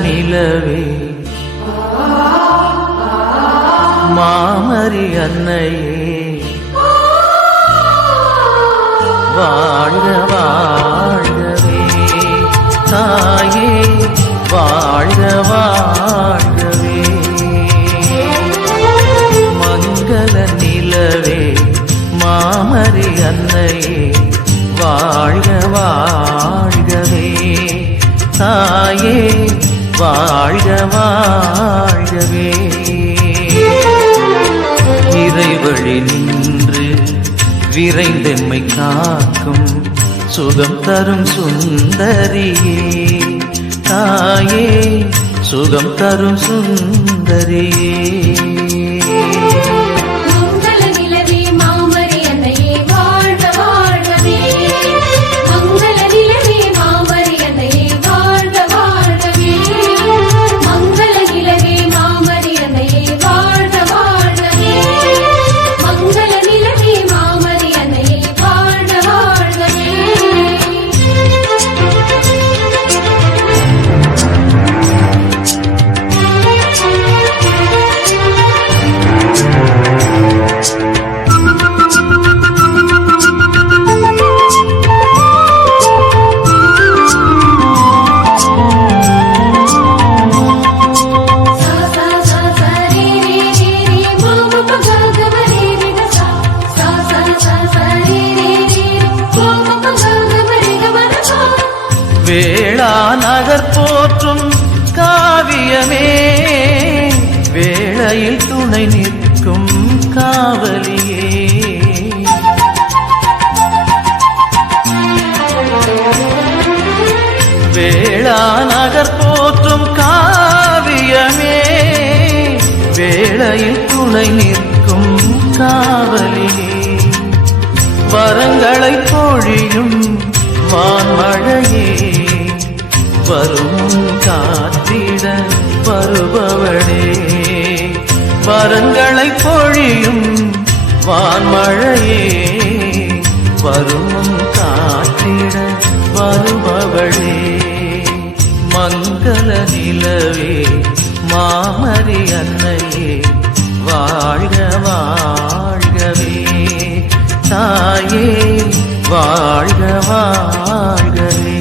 நிலவே மாமரி அன்னையே வாழ்க வாழ்கவே தாயே வாழ்க வாழ்கவே மங்கள நிலவே மாமரி அன்னையே வாழ்க வாழ்கவே தாயே வாழ்க வாழ்கவே இறைவழி நின்று விரைந்தெம்மை காக்கும் சுகம் தரும் சுந்தரியே தாயே சுகம் தரும் சுந்தரியே வேளா நகர் போற்றும் காவியமே வேளையில் துணை நிற்கும் காவலியே வேளா நகர் போற்றும் காவியமே வேளையில் துணை நிற்கும் காவலியே வரங்களை பொழியும் வான்மழையே வரும் காத்திட வருபவளே வரங்களை பொழியும் வான்மழையே வரும் காத்திட வருபவளே மங்கள நிலவே மாமரி அன்னையே வாழ்க வாழ்கவே தாயே வாழ்க வாழ்கவே